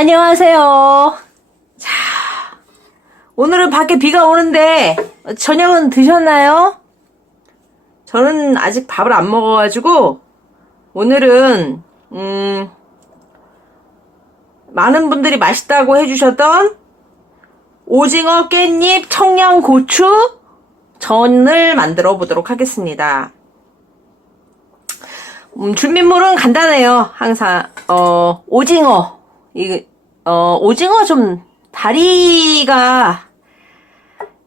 안녕하세요. 자, 오늘은 밖에 비가 오는데 저녁은 드셨나요? 저는 아직 밥을 안 먹어가지고 오늘은 음 많은 분들이 맛있다고 해주셨던 오징어, 깻잎, 청양고추 전을 만들어 보도록 하겠습니다. 음, 준비물은 간단해요. 항상 어 오징어 이 어, 오징어 좀 다리가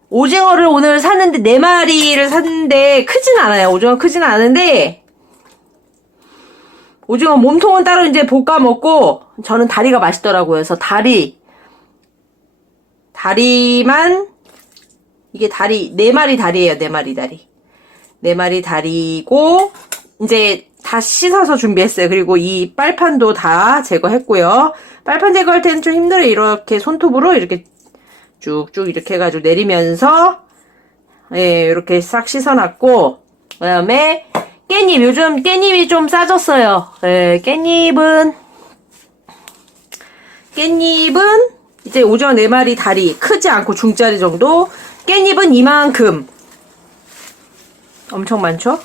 오징어를 오늘 샀는데 네 마리를 샀는데 크진 않아요. 오징어 크진 않은데 오징어 몸통은 따로 이제 볶아 먹고 저는 다리가 맛있더라고요. 그래서 다리 다리만 이게 다리 네 마리 다리예요. 네 마리 다리 네 마리 다리고 이제 다 씻어서 준비했어요. 그리고 이 빨판도 다 제거했고요. 빨판 제거할 때는 좀 힘들어요. 이렇게 손톱으로 이렇게 쭉쭉 이렇게 해가지고 내리면서 예, 이렇게 싹 씻어놨고 그 다음에 깻잎 요즘 깻잎이 좀 싸졌어요. 예, 깻잎은 깻잎은 이제 오징어 4마리 다리 크지 않고 중짜리 정도 깻잎은 이만큼 엄청 많죠?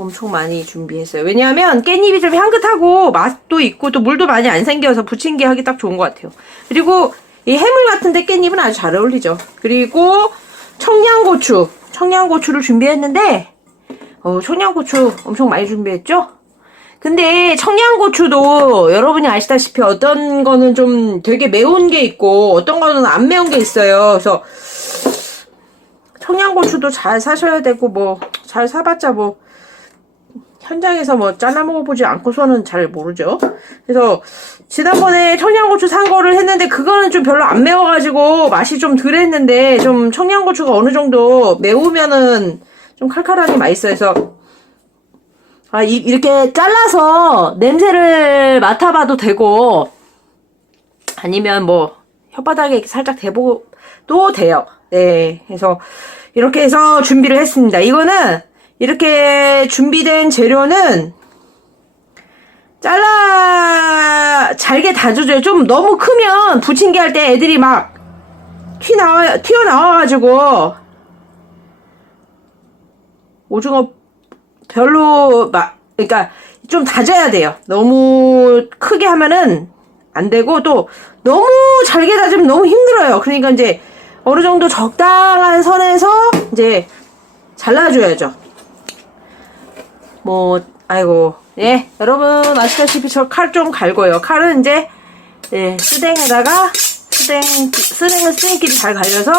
엄청 많이 준비했어요. 왜냐하면 깻잎이 좀 향긋하고 맛도 있고 또 물도 많이 안 생겨서 부침개 하기 딱 좋은 것 같아요. 그리고 이 해물 같은데 깻잎은 아주 잘 어울리죠. 그리고 청양고추, 청양고추를 준비했는데 어, 청양고추 엄청 많이 준비했죠? 근데 청양고추도 여러분이 아시다시피 어떤 거는 좀 되게 매운 게 있고 어떤 거는 안 매운 게 있어요. 그래서 청양고추도 잘 사셔야 되고 뭐 잘 사봤자 뭐 현장에서 뭐 잘라 먹어보지 않고서는 잘 모르죠. 그래서 지난번에 청양고추 산 거를 했는데 그거는 좀 별로 안 매워가지고 맛이 좀 덜했는데 좀 청양고추가 어느 정도 매우면은 좀 칼칼하게 맛있어요. 그래서 아 이, 이렇게 잘라서 냄새를 맡아봐도 되고 아니면 뭐 혓바닥에 살짝 대보도 돼요. 네, 그래서 이렇게 해서 준비를 했습니다. 이거는 이렇게 준비된 재료는 잘라 잘게 다져줘요. 좀 너무 크면 부침개 할 때 애들이 막 튀나와 튀어나와가지고 오징어 별로 막 그러니까 좀 다져야 돼요. 너무 크게 하면은 안 되고 또 너무 잘게 다지면 너무 힘들어요. 그러니까 이제 어느 정도 적당한 선에서 이제 잘라줘야죠. 뭐 아이고 예 여러분 아시다시피 저 칼 좀 갈고요. 칼은 이제 예, 스댕에다가 스댕 스댕은 스댕끼리 잘 갈려서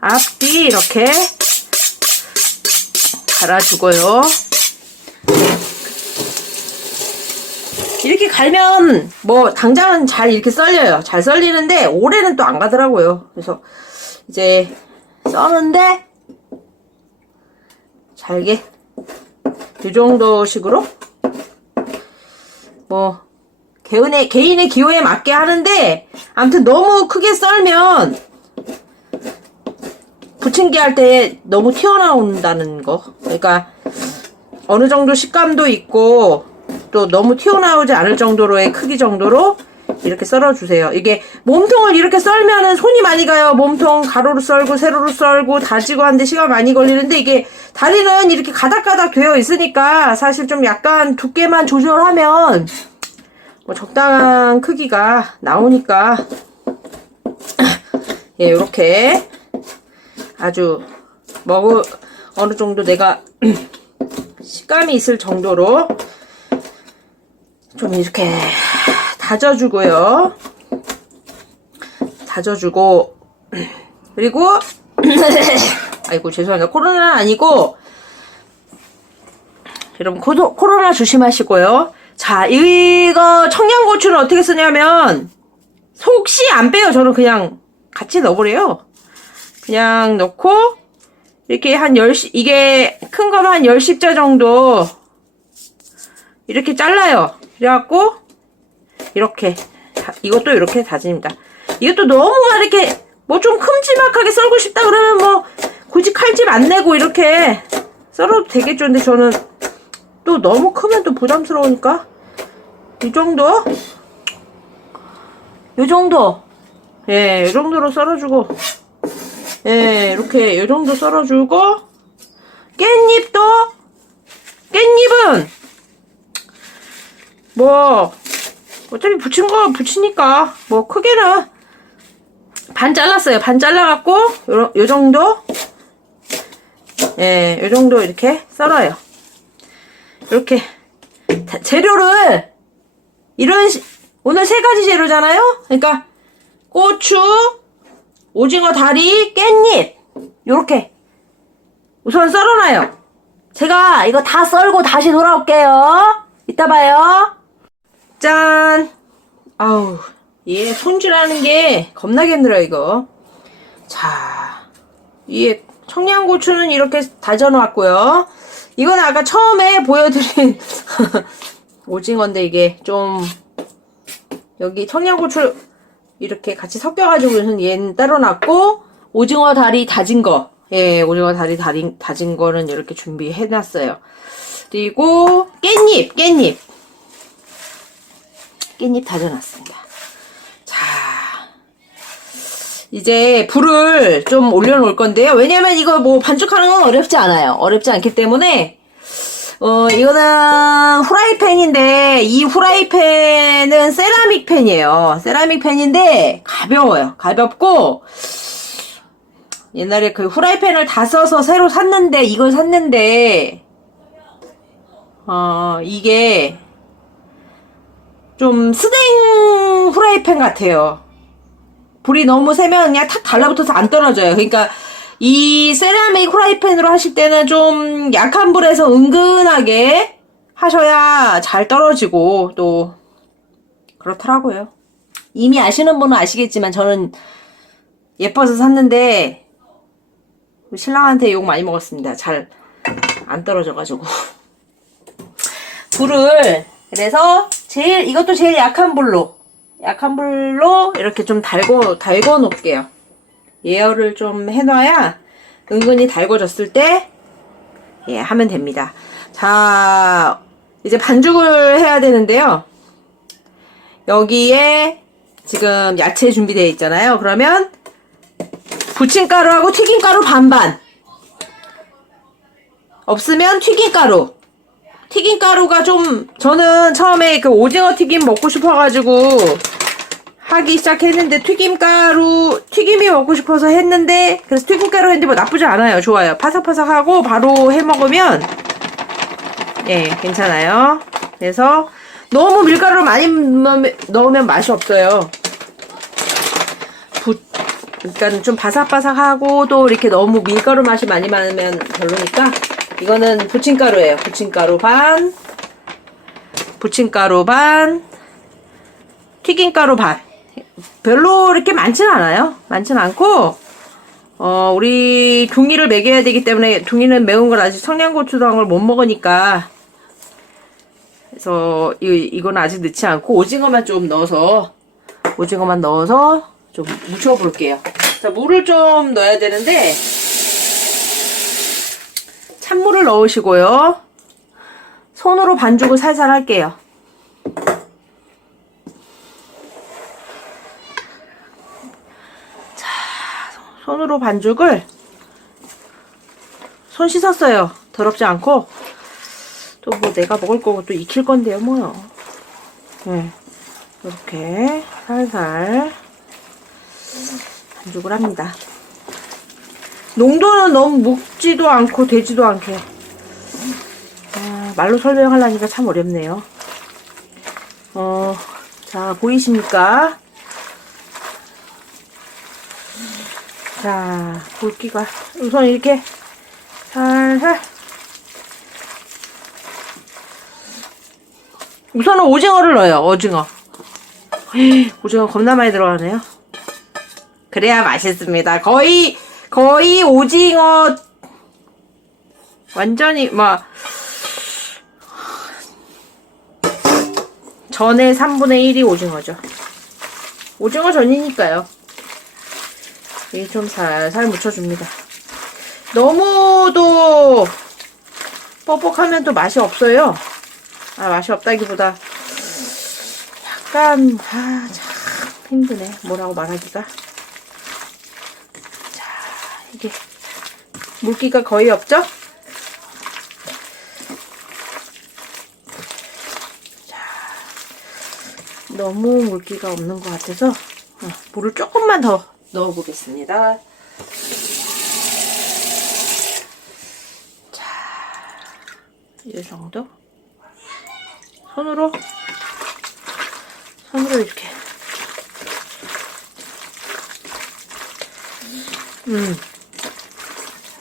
앞뒤 이렇게 갈아주고요. 이렇게 갈면 뭐 당장은 잘 이렇게 썰려요. 잘 썰리는데 오래는 또 안 가더라고요. 그래서 이제 써는데 잘게 이 정도 식으로 뭐 개인의 개인의 기호에 맞게 하는데 아무튼 너무 크게 썰면 부침개 할 때 너무 튀어나온다는 거. 그러니까 어느 정도 식감도 있고 또 너무 튀어나오지 않을 정도로의 크기 정도로 이렇게 썰어주세요. 이게 몸통을 이렇게 썰면은 손이 많이 가요. 몸통 가로로 썰고 세로로 썰고 다지고 하는데 시간 많이 걸리는데 이게 다리는 이렇게 가닥가닥 되어 있으니까 사실 좀 약간 두께만 조절하면 뭐 적당한 크기가 나오니까 예, 이렇게 아주 먹을 어느 정도 내가 식감이 있을 정도로 좀 이렇게 다져주고요. 다져주고 그리고 아이고 죄송합니다. 코로나 아니고 여러분 코도, 코로나 조심하시고요. 자 이거 청양고추를 어떻게 쓰냐면 속씨 안 빼요. 저는 그냥 같이 넣어버려요. 그냥 넣고 이렇게 한 10시 이게 큰 거면 한 10십자 정도 이렇게 잘라요. 그래갖고 이렇게 다- 이것도 이렇게 다집니다. 이것도 너무 막 이렇게 뭐 좀 큼지막하게 썰고 싶다 그러면 뭐 굳이 칼집 안 내고 이렇게 썰어도 되겠죠. 근데 저는 또 너무 크면 또 부담스러우니까 이 정도 요 정도. 예, 요 정도로 썰어주고. 예, 이렇게 요 정도 썰어주고. 깻잎도, 깻잎은, 뭐, 어차피 부친 거 부치니까, 뭐, 크게는, 반 잘랐어요. 반 잘라갖고, 요, 요 정도. 예, 요 정도 이렇게 썰어요. 이렇게. 다- 재료를, 이런, 시- 오늘 세 가지 재료잖아요? 그러니까, 고추, 오징어 다리, 깻잎. 요렇게. 우선 썰어놔요. 제가 이거 다 썰고 다시 돌아올게요. 이따 봐요. 짠. 아우, 얘 손질하는 게 겁나게 힘들어요, 이거. 자, 이 청양고추는 이렇게 다져놓았고요. 이건 아까 처음에 보여드린 오징어인데 이게 좀 여기 청양고추 이렇게 같이 섞여가지고 얘는 따로 놨고 오징어 다리 다진 거, 예, 오징어 다리 다리 다진 거는 이렇게 준비해놨어요. 그리고 깻잎, 깻잎, 깻잎 다져놨습니다. 자, 이제 불을 좀 올려놓을 건데요. 왜냐면 이거 뭐 반죽하는 건 어렵지 않아요. 어렵지 않기 때문에 어, 이거는 후라이팬인데, 이 후라이팬은 세라믹 팬이에요. 세라믹 팬인데, 가벼워요. 가볍고, 옛날에 그 후라이팬을 다 써서 새로 샀는데, 이걸 샀는데, 어, 이게, 좀 스댕 후라이팬 같아요. 불이 너무 세면 그냥 탁 달라붙어서 안 떨어져요. 그러니까 이 세라믹 후라이팬으로 하실 때는 좀 약한 불에서 은근하게 하셔야 잘 떨어지고 또 그렇더라고요. 이미 아시는 분은 아시겠지만 저는 예뻐서 샀는데 신랑한테 욕 많이 먹었습니다. 잘 안 떨어져가지고 불을 그래서 제일 이것도 제일 약한 불로 약한 불로 이렇게 좀 달궈 달궈 놓을게요. 예열을 좀 해놔야 은근히 달궈졌을 때 예, 하면 됩니다. 자, 이제 반죽을 해야 되는데요. 여기에 지금 야채 준비되어 있잖아요. 그러면 부침가루하고 튀김가루 반반. 없으면 튀김가루. 튀김가루가 좀 저는 처음에 그 오징어 튀김 먹고 싶어가지고 하기 시작했는데 튀김가루 튀김이 먹고 싶어서 했는데 그래서 튀김가루 했는데 뭐 나쁘지 않아요. 좋아요. 파삭파삭하고 바로 해 먹으면 예 괜찮아요. 그래서 너무 밀가루를 많이 넣으면, 넣으면 맛이 없어요. 부, 그러니까 좀 바삭바삭하고 또 이렇게 너무 밀가루 맛이 많이 많으면 별로니까 이거는 부침가루예요 부침가루 반 부침가루 반 튀김가루 반 별로 이렇게 많진 않아요. 많진 않고, 어, 우리 둥이를 먹여야 되기 때문에 둥이는 매운 걸 아직 청양고추랑 걸못 먹으니까, 그래서 이, 이건 아직 넣지 않고 오징어만 좀 넣어서, 오징어만 넣어서 좀 무쳐볼게요. 자, 물을 좀 넣어야 되는데, 찬물을 넣으시고요. 손으로 반죽을 살살 할게요. 손으로 반죽을 손 씻었어요. 더럽지 않고 또 뭐 내가 먹을 거고 또 익힐 건데요, 뭐요. 네, 이렇게 살살 반죽을 합니다. 농도는 너무 묵지도 않고 되지도 않게 아, 말로 설명하려니까 참 어렵네요. 어, 자 보이십니까? 자, 굵기가 우선 이렇게 살살 우선은 오징어를 넣어요. 오징어. 오징어 겁나 많이 들어가네요. 그래야 맛있습니다. 거의 거의 오징어 완전히 막 전의 3분의 1이 오징어죠. 오징어 전이니까요. 이게 좀 살살 묻혀줍니다. 너무도 뻑뻑하면 또 맛이 없어요. 아, 맛이 없다기보다 약간, 아, 참. 힘드네. 뭐라고 말하기가. 자, 이게 물기가 거의 없죠? 자, 너무 물기가 없는 것 같아서 어, 물을 조금만 더 넣어보겠습니다. 자, 이 정도? 손으로 손으로 이렇게 음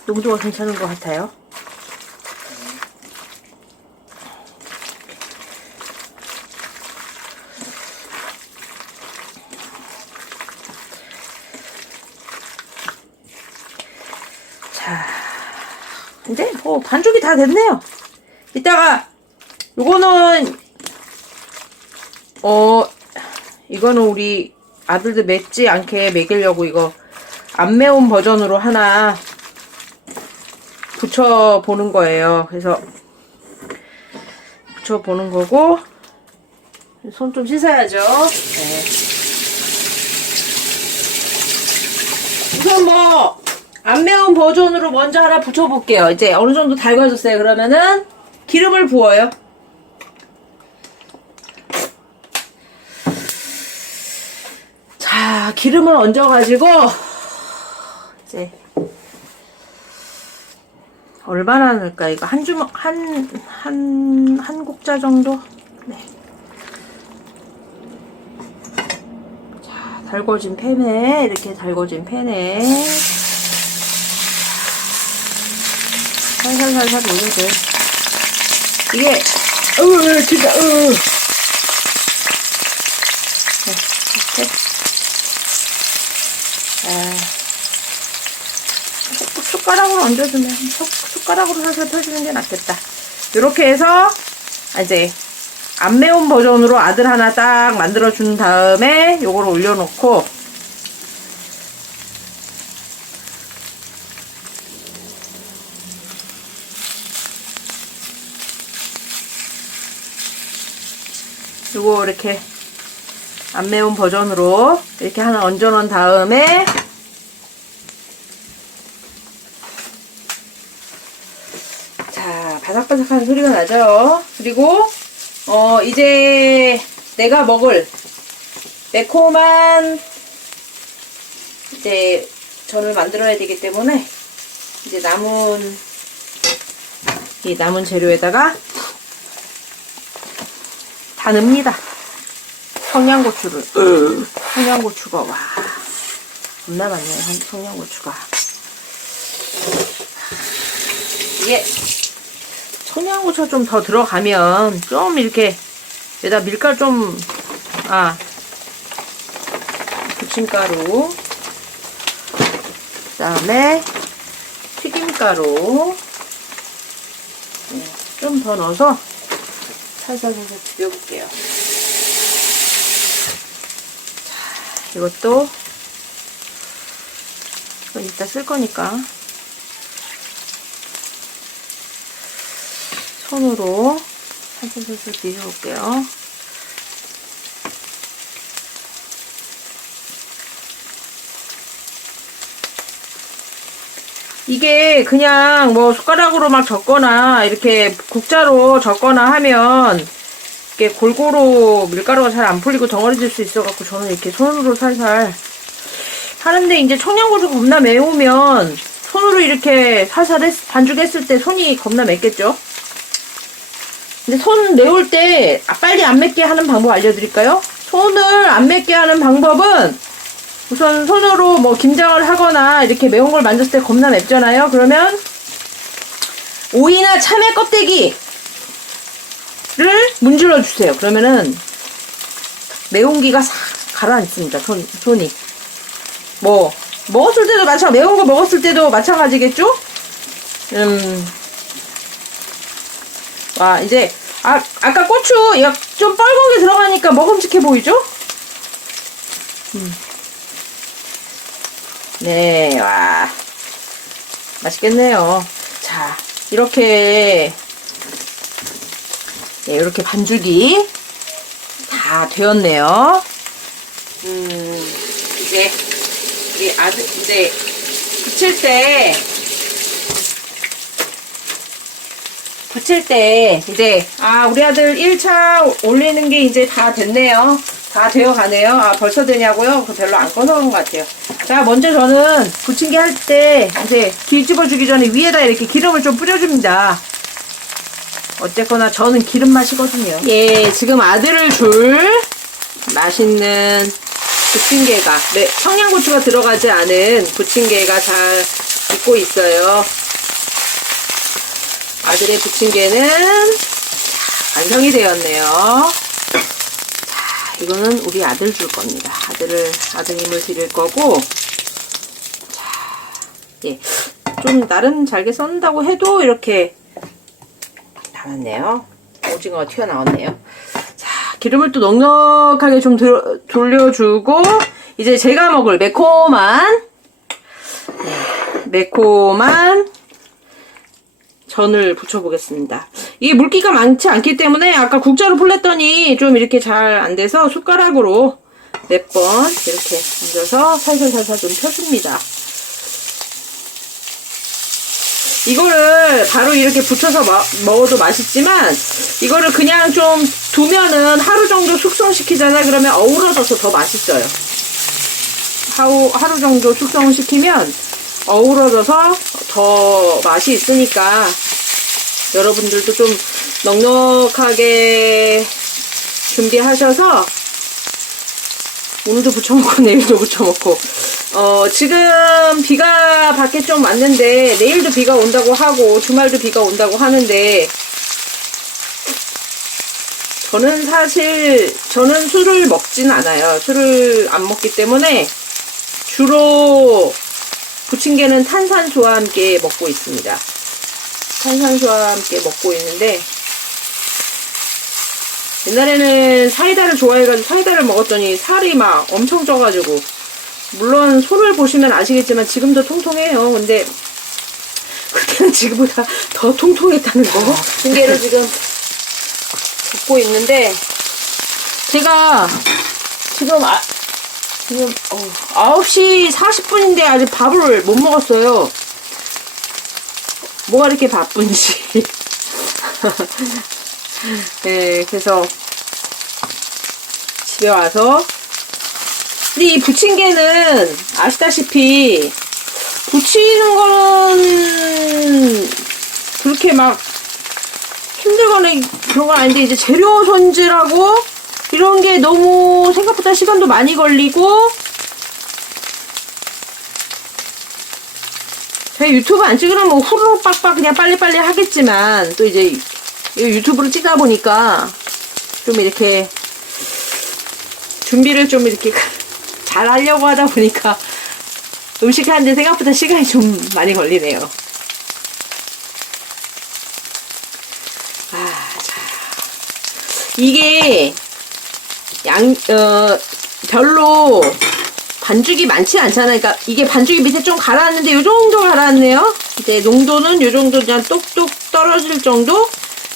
농도가 괜찮은 것 같아요. 자 이제 뭐 반죽이 다 됐네요. 이따가 요거는 어, 이거는 우리 아들들 맵지 않게 먹이려고 이거 안 매운 버전으로 하나 붙여보는 거예요. 그래서 붙여보는 거고, 손 좀 씻어야죠. 네. 우선 뭐, 안 매운 버전으로 먼저 하나 붙여볼게요. 이제 어느 정도 달궈졌어요. 그러면은 기름을 부어요. 자, 기름을 얹어가지고, 이제, 얼마나 넣을까? 이거 한 주먹, 한, 한, 한 국자 정도? 네. 자, 달궈진 팬에, 이렇게 달궈진 팬에, 살살살살 올려줘요. 이게, 으, 진짜, 으. 네, 이렇게. 아, 숟- 숟가락으로 얹어주면 숟, 숟가락으로 살살 펴주는 게 낫겠다. 이렇게 해서 이제 안 매운 버전으로 아들 하나 딱 만들어 준 다음에 요거를 올려놓고 요거 이렇게 안 매운 버전으로 이렇게 하나 얹어 놓은 다음에 자 바삭바삭한 소리가 나죠? 그리고 어 이제 내가 먹을 매콤한 이제 전을 만들어야 되기 때문에 이제 남은 이 남은 재료에다가 다 넣습니다. 청양고추를. 청양고추가 와 겁나 많네요 청- 청양고추가. 이게 청양고추가 좀더 들어가면 좀 이렇게 여기다 밀가루 좀 아 부침가루 그 다음에 튀김가루 네, 좀더 넣어서 살살 살살 비벼볼게요. 이것도 이건 이따 쓸 거니까 손으로 살살살살 비벼볼게요. 이게 그냥 뭐 숟가락으로 막 젓거나 이렇게 국자로 젓거나 하면 이게 골고루 밀가루가 잘 안 풀리고 덩어리질 수 있어갖고 저는 이렇게 손으로 살살 하는데 이제 청양고추가 겁나 매우면 손으로 이렇게 살살 했, 반죽했을 때 손이 겁나 맵겠죠? 근데 손 내올 때 빨리 안 맵게 하는 방법 알려드릴까요? 손을 안 맵게 하는 방법은 우선 손으로 뭐 김장을 하거나 이렇게 매운 걸 만졌을 때 겁나 맵잖아요. 그러면 오이나 참외 껍데기를 문질러 주세요. 그러면은 매운기가 싹 가라앉습니다. 손, 손이. 뭐 먹었을 때도 마찬 매운 거 먹었을 때도 마찬가지겠죠? 음. 와 이제 아 아까 고추 약좀 빨간 게 들어가니까 먹음직해 보이죠? 음. 네, 와. 맛있겠네요. 자, 이렇게, 네, 이렇게 반죽이 다 되었네요. 음, 이제, 우리 아들, 이제, 붙일 때, 붙일 때, 이제, 아, 우리 아들 1차 올리는 게 이제 다 됐네요. 다 되어 가네요. 아, 벌써 되냐고요? 그 별로 안 꺼서온 것 같아요. 자, 먼저 저는 붙임기 할 때, 이제, 길 집어주기 전에 위에다 이렇게 기름을 좀 뿌려줍니다. 어쨌거나 저는 기름 맛이거든요. 예, 지금 아들을 줄 맛있는 부침개가, 네, 청양고추가 들어가지 않은 부침개가 잘 익고 있어요. 아들의 부침개는 자, 완성이 되었네요. 자, 이거는 우리 아들 줄 겁니다. 아들을, 아드님을 드릴 거고, 자, 예. 좀 나름 잘게 썬다고 해도 이렇게 남았네요. 오징어가 튀어나왔네요. 자, 기름을 또 넉넉하게 좀 들- 돌려주고, 이제 제가 먹을 매콤한, 네, 매콤한 전을 붙여보겠습니다. 이게 물기가 많지 않기 때문에 아까 국자로 풀랬더니 좀 이렇게 잘 안 돼서 숟가락으로 몇 번 이렇게 얹어서 살살살살 좀 펴줍니다. 이거를 바로 이렇게 붙여서 마- 먹어도 맛있지만 이거를 그냥 좀 두면은 하루 정도 숙성시키잖아 그러면 어우러져서 더 맛있어요. 하루, 하루 정도 숙성시키면 어우러져서 더 맛이 있으니까 여러분들도 좀 넉넉하게 준비하셔서 오늘도 부쳐먹고 내일도 부쳐먹고. 어 지금 비가 밖에 좀 왔는데 내일도 비가 온다고 하고 주말도 비가 온다고 하는데 저는 사실 저는 술을 먹진 않아요. 술을 안 먹기 때문에 주로 부침개는 탄산수와 함께 먹고 있습니다 탄산수와 함께 먹고 있는데 옛날에는 사이다를 좋아해가지고 사이다를 먹었더니 살이 막 엄청 쪄가지고 물론 손을 보시면 아시겠지만 지금도 통통해요. 근데 그때는 지금보다 더 통통했다는 거. 징계를 지금 붓고 있는데 제가 지금 아, 지금 어, 9시 40분인데 아직 밥을 못 먹었어요. 뭐가 이렇게 바쁜지. 네, 그래서 집에 와서 근데 이 부침개는 아시다시피 부치는 거는 그렇게 막 힘들거나 그런 건 아닌데 이제 재료 손질하고 이런 게 너무 생각보다 시간도 많이 걸리고 제가 유튜브 안 찍으면 뭐 후루룩 빡빡 그냥 빨리빨리 하겠지만 또 이제 이 유튜브로 찍다 보니까 좀 이렇게 준비를 좀 이렇게 잘 하려고 하다 보니까 음식 하는데 생각보다 시간이 좀 많이 걸리네요. 아, 자. 이게 양, 어, 별로 반죽이 많지 않잖아요. 그러니까 이게 반죽이 밑에 좀 가라앉는데 이 정도 가라앉네요. 이제 농도는 이 정도 그냥 똑똑 떨어질 정도?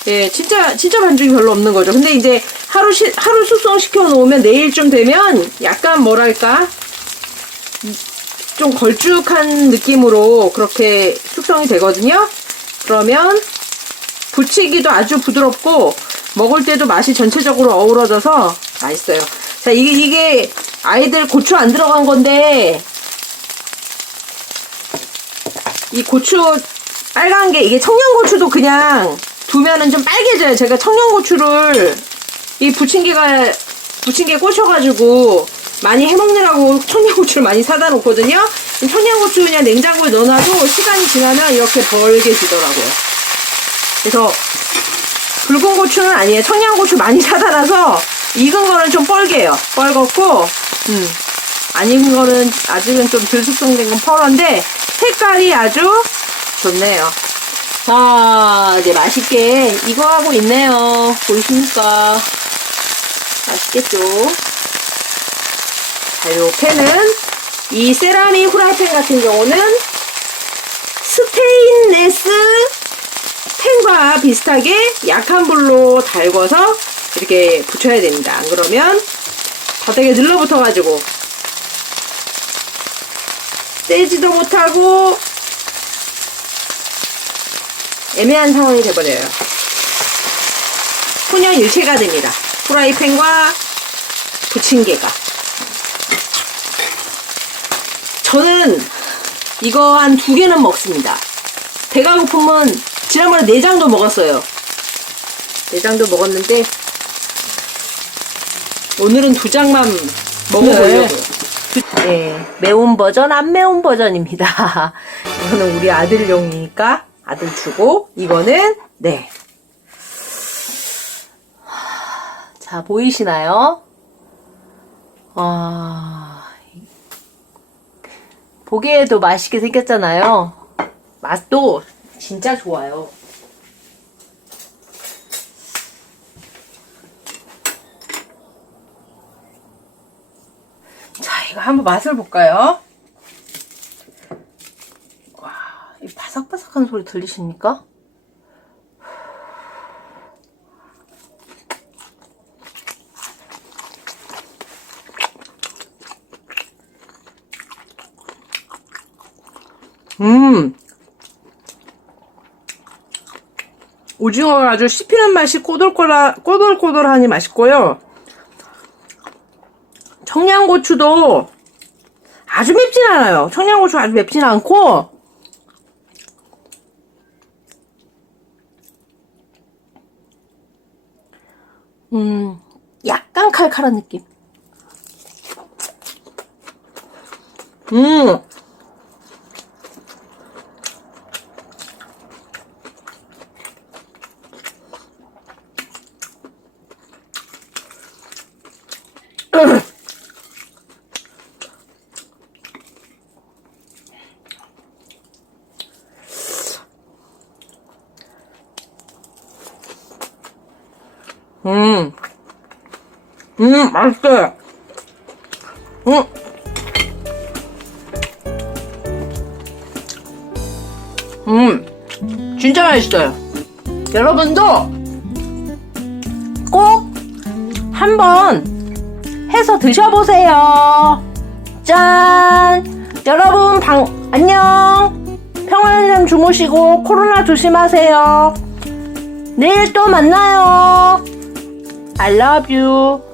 예, 진짜, 진짜 반죽이 별로 없는 거죠. 근데 이제 하루 시, 하루 숙성시켜 놓으면 내일쯤 되면 약간 뭐랄까, 좀 걸쭉한 느낌으로 그렇게 숙성이 되거든요. 그러면 부치기도 아주 부드럽고 먹을 때도 맛이 전체적으로 어우러져서 맛있어요. 자, 이게, 이게 아이들 고추 안 들어간 건데 이 고추 빨간 게 이게 청양고추도 그냥 두면은 좀 빨개져요. 제가 청양고추를 이 부침개가 부침개 꽂혀가지고 많이 해먹느라고 청양고추를 많이 사다 놓거든요. 이 청양고추 그냥 냉장고에 넣어놔도 시간이 지나면 이렇게 벌게 지더라고요. 그래서 붉은 고추는 아니에요. 청양고추 많이 사다 놔서 익은 거는 좀 뻘개요. 뻘겋고 음, 안 익은 거는 아직은 좀 덜 숙성된 건 펄한데 색깔이 아주 좋네요. 자, 이제 맛있게 이거 하고 있네요. 보이십니까? 맛있겠죠? 자, 요 팬은 이 세라믹 후라이팬 같은 경우는 스테인레스 팬과 비슷하게 약한 불로 달궈서 이렇게 붙여야 됩니다. 안 그러면 바닥에 늘러붙어가지고 떼지도 못하고 애매한 상황이 돼버려요. 혼연 일체가 됩니다. 프라이팬과 부침개가. 저는 이거 한 두 개는 먹습니다. 배가 고프면 지난번에 내장도 먹었어요. 내장도 먹었는데 오늘은 두 장만 먹어보려고요. 네, 매운 버전, 안 매운 버전입니다. 이거는 우리 아들용이니까 아들 주고 이거는 네. 자 보이시나요? 아 보기에도 맛있게 생겼잖아요. 맛도 진짜 좋아요. 자, 이거 한번 맛을 볼까요? 와, 이 바삭바삭한 소리 들리십니까? 음. 오징어가 아주 씹히는 맛이 꼬들꼬라, 꼬들꼬들하니 맛있고요. 청양고추도 아주 맵진 않아요. 청양고추 아주 맵진 않고, 음, 약간 칼칼한 느낌. 음, 음, 음, 맛있어요. 음. 음, 진짜 맛있어요. 여러분도 꼭 한번 해서 드셔보세요. 짠! 여러분, 방, 안녕! 평안히 좀 주무시고 코로나 조심하세요. 내일 또 만나요. I love you.